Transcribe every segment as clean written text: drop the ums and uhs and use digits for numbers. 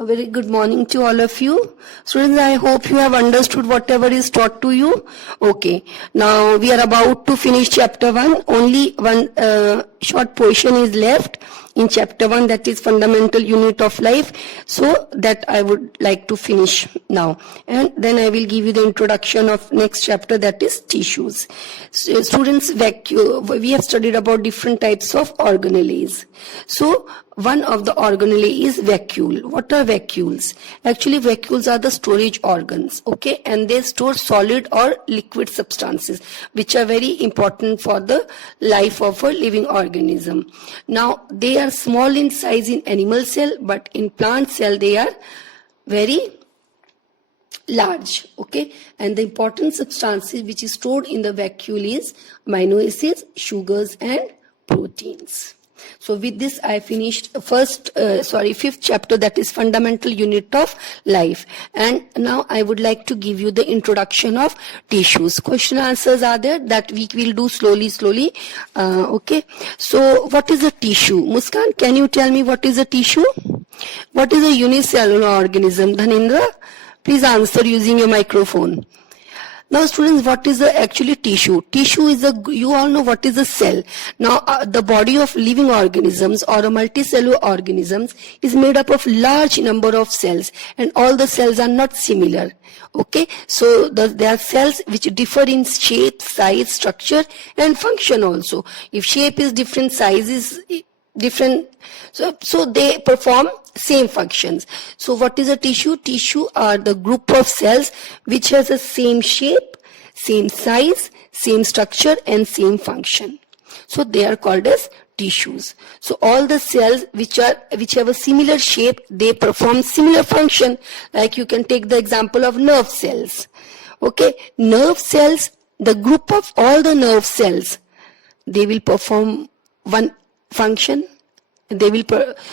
A very good morning to all of you. Students, I hope you have understood whatever is taught to you. Okay. Now we are about to finish chapter 1. Only one short portion is left in chapter 1, that is fundamental unit of life. So that I would like to finish now. And then I will give you the introduction of next chapter, that is tissues. So, students, we have studied about different types of organelles. So one of the organelle is vacuole. What are vacuoles? Actually, vacuoles are the storage organs, okay, and they store solid or liquid substances, which are very important for the life of a living organism. Now, they are small in size in animal cell, but in plant cell they are very large, okay, and the important substances which is stored in the vacuole is amino acids, sugars, and proteins. So with this I finished fifth chapter, that is fundamental unit of life. And now I would like to give you the introduction of tissues. Question answers are there that we will do slowly. Okay. So what is a tissue? Muskan, can you tell me what is a tissue? What is a unicellular organism? Dhanendra, please answer using your microphone. Now students, what is the actually tissue? Tissue is you all know what is a cell. Now the body of living organisms or a multicellular organisms is made up of large number of cells, and all the cells are not similar. Okay, so there are cells which differ in shape, size, structure, and function also. If shape is different, size is different, so they perform same functions. So what is a tissue? Tissue are the group of cells which has the same shape, same size, same structure, and same function. So they are called as tissues. So all the cells which have a similar shape, they perform similar function. Like you can take the example of nerve cells. Okay, nerve cells, the group of all the nerve cells, they will perform one function.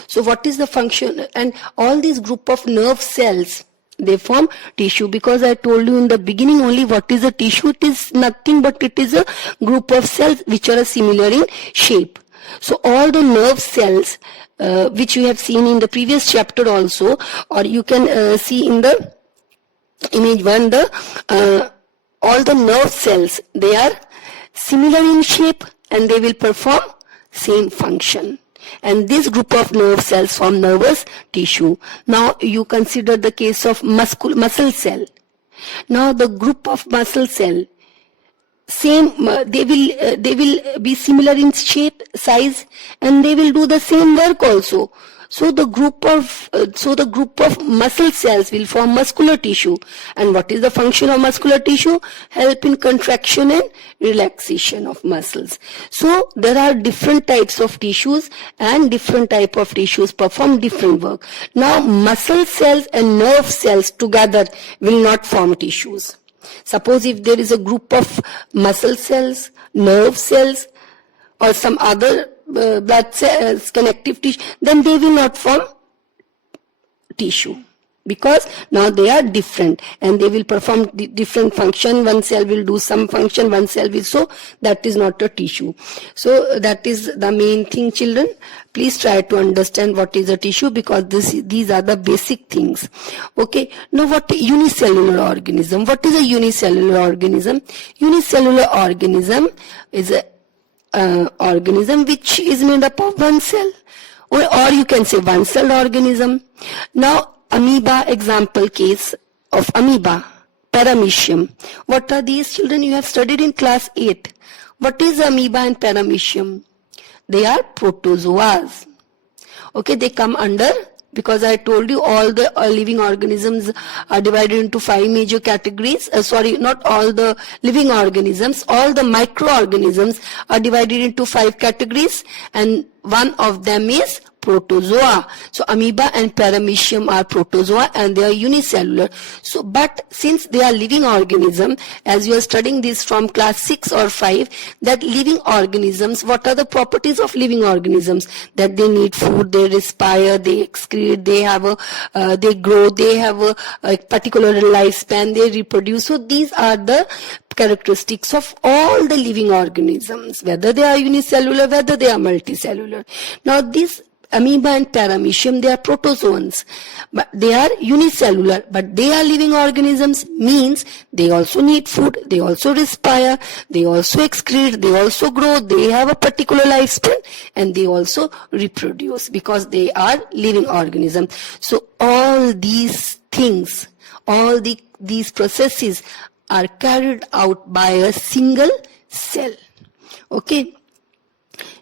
So what is the function? And all these group of nerve cells, they form tissue, because I told you in the beginning only what is a tissue. It is nothing but it is a group of cells which are similar in shape. So all the nerve cells which you have seen in the previous chapter also, or you can see in the image 1, all the nerve cells, they are similar in shape and they will perform same function. And this group of nerve cells form nervous tissue. Now you consider the case of muscle cell. Now the group of muscle cell, same, they will be similar in shape, size, and they will do the same work also. So the group of muscle cells will form muscular tissue. And what is the function of muscular tissue? Help in contraction and relaxation of muscles. So there are different types of tissues, and different type of tissues perform different work. Now muscle cells and nerve cells together will not form tissues. Suppose if there is a group of muscle cells, nerve cells, or some other blood cells, connective tissue, then they will not form tissue, because now they are different and they will perform different function. One cell will do some function, one cell will, so that is not a tissue. So that is the main thing, children. Please try to understand what is a tissue, because these are the basic things. Okay, now what unicellular organism? What is a unicellular organism? Unicellular organism is a organism which is made up of one cell, or you can say one cell organism. Now amoeba, example case of amoeba, paramecium. What are these, children? You have studied in class 8. What is amoeba and paramecium? They are protozoas. Okay, they come under, because I told you all the living organisms are divided into 5 major categories. Not all the living organisms, all the microorganisms are divided into 5 categories, and one of them is protozoa. So amoeba and paramecium are protozoa, and they are unicellular. So, but since they are living organism, as you are studying this from class 6 or 5, that living organisms, what are the properties of living organisms? That they need food, they respire, they excrete, they grow, they have a particular lifespan, they reproduce. So these are the characteristics of all the living organisms, whether they are unicellular, whether they are multicellular. Now this amoeba and paramecium, they are protozoans, but they are unicellular, but they are living organisms, means they also need food, they also respire, they also excrete, they also grow, they have a particular lifespan, and they also reproduce because they are living organisms. So all these things, these processes are carried out by a single cell. Okay.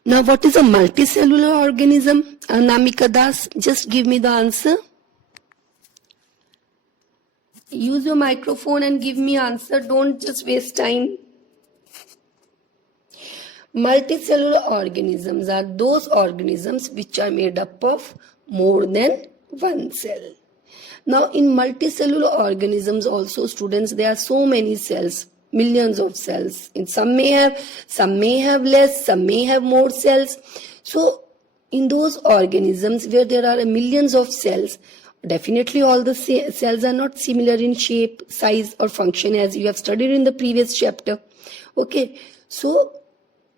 Now, what is a multicellular organism? Anamika Das, just give me the answer. Use your microphone and give me answer. Don't just waste time. Multicellular organisms are those organisms which are made up of more than one cell. Now, in multicellular organisms also, students, there are so many cells. Millions of cells. In some may have less, some may have more cells. So in those organisms where there are millions of cells, definitely all the cells are not similar in shape, size or function as you have studied in the previous chapter. Okay, so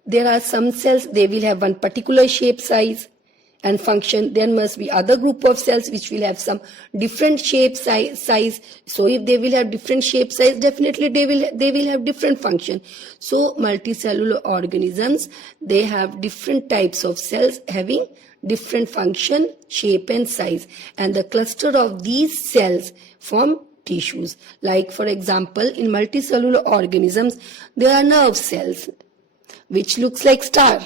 there are some cells, they will have one particular shape, size and function. There must be other group of cells which will have some different shape, size. So if they will have different shape, size, definitely they will have different function. So multicellular organisms, they have different types of cells having different function, shape and size, and the cluster of these cells form tissues. Like for example, in multicellular organisms, there are nerve cells which looks like star.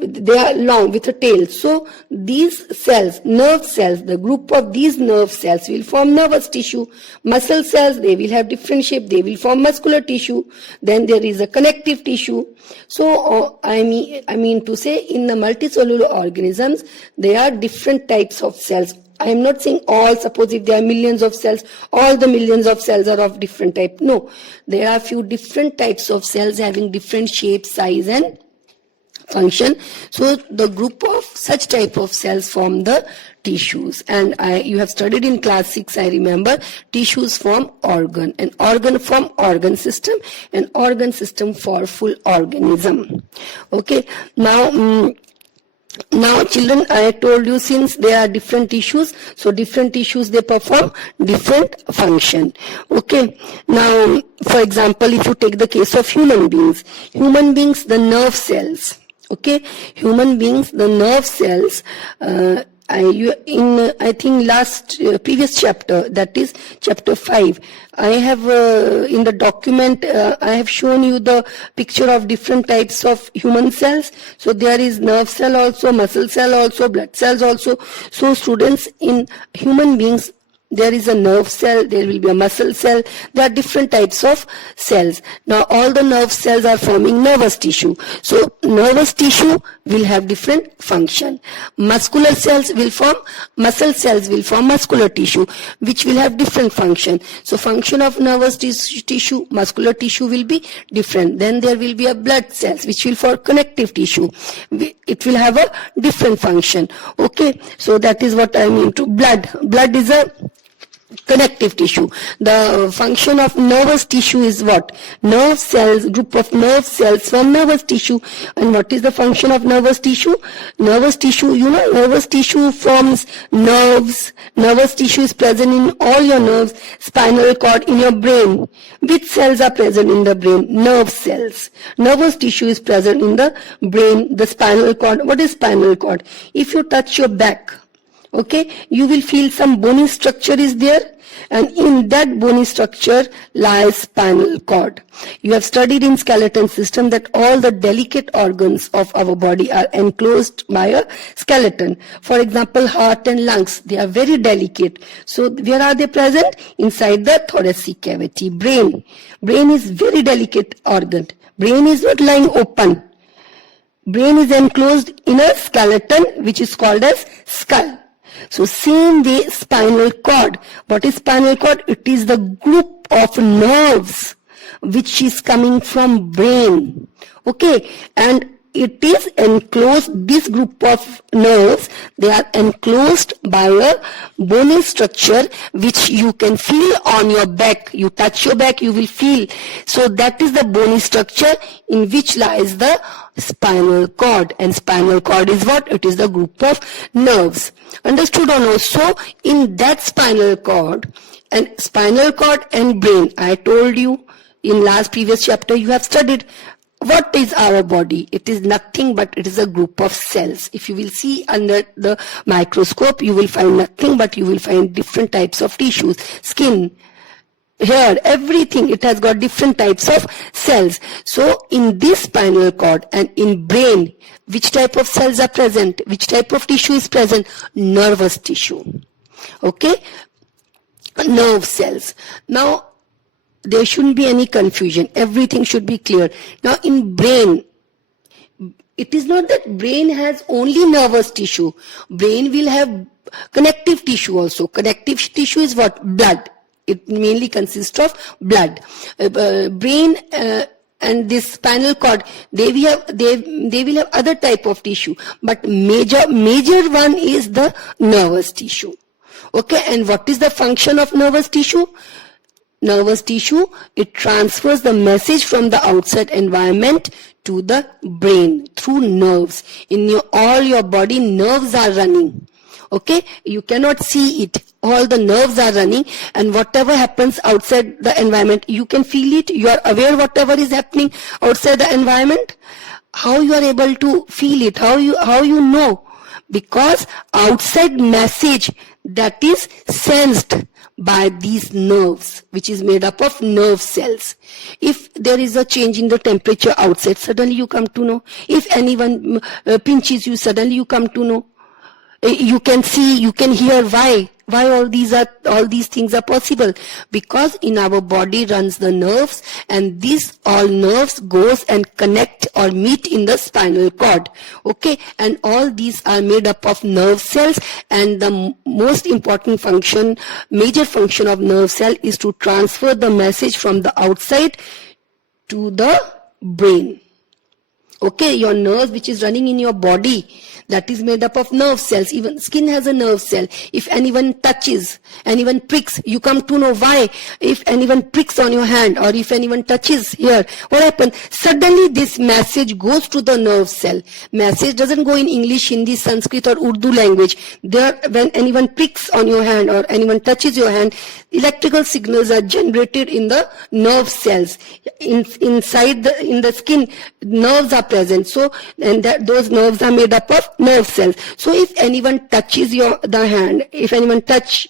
They are long with a tail. So these cells, nerve cells, the group of these nerve cells will form nervous tissue. Muscle cells, they will have different shape. They will form muscular tissue. Then there is a connective tissue. So I mean to say, in the multicellular organisms, there are different types of cells. I am not saying all. Suppose if there are millions of cells, all the millions of cells are of different type. No, there are few different types of cells having different shape, size and function. So the group of such type of cells form the tissues, and you have studied in class 6, I remember, tissues form organ, and organ form organ system, and organ system for full organism. Okay, now children, I told you, since there are different tissues, so different tissues, they perform different function. Okay, now for example, if you take the case of human beings, the nerve cells. Okay, human beings, the nerve cells, I think previous chapter, that is chapter 5, I have in the document, I have shown you the picture of different types of human cells. So there is nerve cell also, muscle cell also, blood cells also. So students, in human beings, there is a nerve cell, there will be a muscle cell, there are different types of cells. Now all the nerve cells are forming nervous tissue. So nervous tissue will have different function. Muscular cells will form, muscle cells will form muscular tissue, which will have different function. So function of nervous tissue, muscular tissue will be different. Then there will be a blood cells, which will form connective tissue. It will have a different function. Okay, so that is what I mean to blood. Blood is a connective tissue. The function of nervous tissue is what? Nerve cells, group of nerve cells form nervous tissue. And what is the function of nervous tissue? Nervous tissue, nervous tissue forms nerves. Nervous tissue is present in all your nerves. Spinal cord, in your brain. Which cells are present in the brain? Nerve cells. Nervous tissue is present in the brain, the spinal cord. What is spinal cord? If you touch your back, okay, you will feel some bony structure is there, and in that bony structure lies spinal cord. You have studied in skeleton system that all the delicate organs of our body are enclosed by a skeleton. For example, heart and lungs, they are very delicate. So where are they present? Inside the thoracic cavity. Brain is very delicate organ. Brain is not lying open. Brain is enclosed in a skeleton which is called as skull. So same way, spinal cord. What is spinal cord? It is the group of nerves which is coming from brain. Okay, and it is enclosed, this group of nerves, they are enclosed by a bony structure which you can feel on your back. You touch your back, you will feel. So that is the bony structure in which lies the spinal cord, and spinal cord is what? It is the group of nerves. Understood or no? So in that spinal cord and brain, I told you in last previous chapter you have studied what is our body. It is nothing but it is a group of cells. If you will see under the microscope, you will find nothing but you will find different types of tissues, skin, hair, everything. It has got different types of cells. So in this spinal cord and in brain, which type of cells are present? Which type of tissue is present? Nervous tissue. Okay? Nerve cells. Now, there shouldn't be any confusion. Everything should be clear. Now, in brain, it is not that brain has only nervous tissue. Brain will have connective tissue also. Connective tissue is what? Blood. It mainly consists of blood. Brain and this spinal cord, they will have other type of tissue, but major one is the nervous tissue. Okay, and what is the function of nervous tissue? Nervous tissue, it transfers the message from the outside environment to the brain through nerves. In all your body, nerves are running. Okay, you cannot see it. All the nerves are running, and whatever happens outside the environment, you can feel it. You are aware whatever is happening outside the environment. How you are able to feel it? How you know? Because outside message that is sensed by these nerves, which is made up of nerve cells. If there is a change in the temperature outside, suddenly you come to know. If anyone pinches you, suddenly you come to know. You can see, you can hear why all these things are possible. Because in our body runs the nerves, and these all nerves goes and connect or meet in the spinal cord. Okay, and all these are made up of nerve cells, and the most important function, major function of nerve cell is to transfer the message from the outside to the brain. Okay, your nerves which is running in your body, that is made up of nerve cells. Even skin has a nerve cell. If anyone touches, anyone pricks, you come to know why. If anyone pricks on your hand, or if anyone touches here, what happens? Suddenly this message goes to the nerve cell. Message doesn't go in English, Hindi, Sanskrit or Urdu language. There, when anyone pricks on your hand or anyone touches your hand, electrical signals are generated in the nerve cells. Inside in the skin, nerves are present. So, and those nerves are made up of nerve cells. So if anyone touches the hand, if anyone touch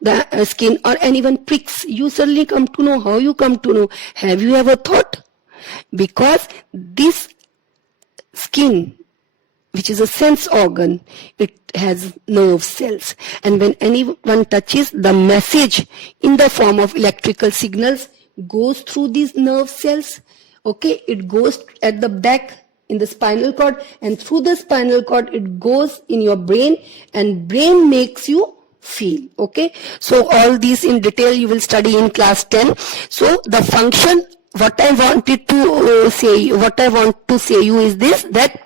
the skin, or anyone pricks, you suddenly come to know. How you come to know? Have you ever thought? Because this skin, which is a sense organ, it has nerve cells, and when anyone touches, the message in the form of electrical signals goes through these nerve cells. Okay, it goes at the back in the spinal cord, and through the spinal cord it goes in your brain, and brain makes you feel. Okay, so all these in detail you will study in class 10. So the function, what I want to say you is this, that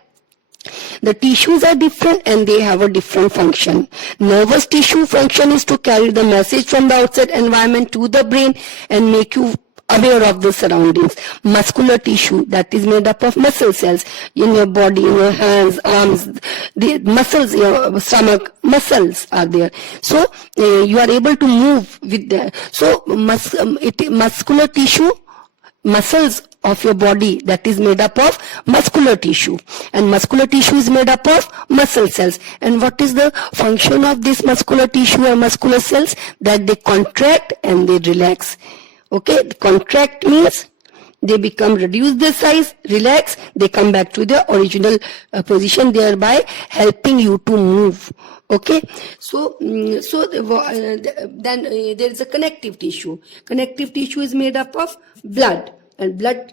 the tissues are different and they have a different function. Nervous tissue function is to carry the message from the outside environment to the brain and make you aware of the surroundings. Muscular tissue, that is made up of muscle cells in your body, in your hands, arms, the muscles, your stomach, muscles are there. So you are able to move with them. So muscular tissue, muscles of your body, that is made up of muscular tissue, and muscular tissue is made up of muscle cells. And what is the function of this muscular tissue or muscular cells? That they contract and they relax. Okay, contract means they become reduce their size, relax, they come back to their original position, thereby helping you to move. Okay, so then there is a connective tissue. Connective tissue is made up of blood, and blood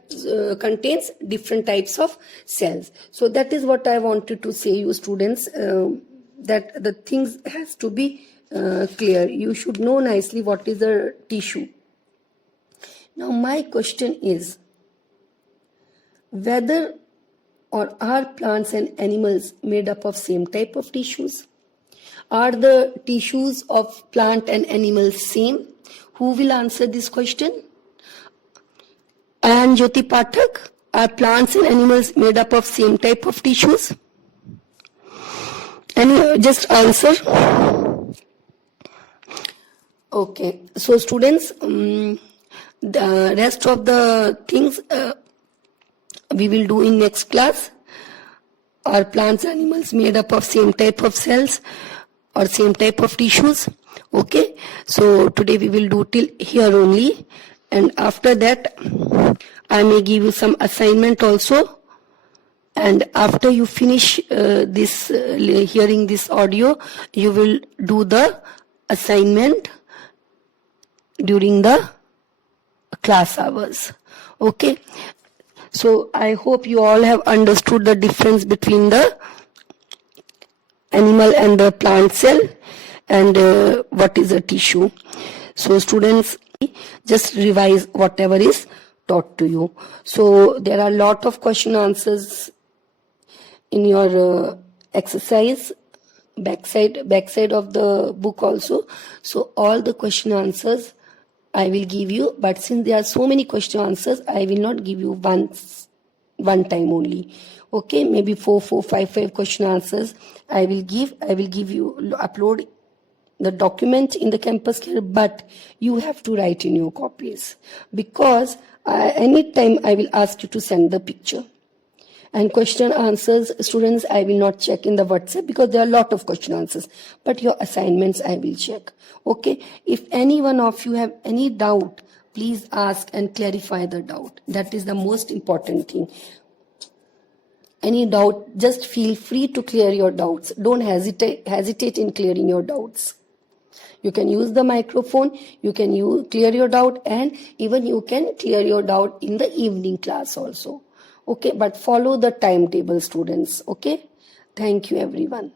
contains different types of cells. So that is what I wanted to say, you students, that the things has to be clear. You should know nicely what is a tissue. Now my question is, whether or are plants and animals made up of same type of tissues? Are the tissues of plant and animals same? Who will answer this question? Ayan Jyoti Pathak, Are plants and animals made up of same type of tissues? And just answer. Okay, so students, the rest of the things we will do in next class. Are plants and animals made up of same type of cells or same type of tissues? Okay, so today we will do till here only, and after that I may give you some assignment also, and after you finish this hearing this audio, you will do the assignment during the class hours. Okay, so I hope you all have understood the difference between the animal and the plant cell, and what is a tissue. So students, just revise whatever is taught to you. So there are a lot of question answers in your exercise backside of the book also. So all the question answers I will give you, but since there are so many question answers, I will not give you one time only. Okay, maybe 4, 5 question answers I will give you, upload the document in the campus care, but you have to write in your copies, because anytime I will ask you to send the picture. And question answers, students, I will not check in the WhatsApp because there are a lot of question answers, but your assignments I will check. Okay, if any one of you have any doubt, please ask and clarify the doubt. That is the most important thing. Any doubt, just feel free to clear your doubts. Don't hesitate in clearing your doubts. You can use the microphone, you can clear your doubt, and even you can clear your doubt in the evening class also. Okay, but follow the timetable, students. Okay, thank you everyone.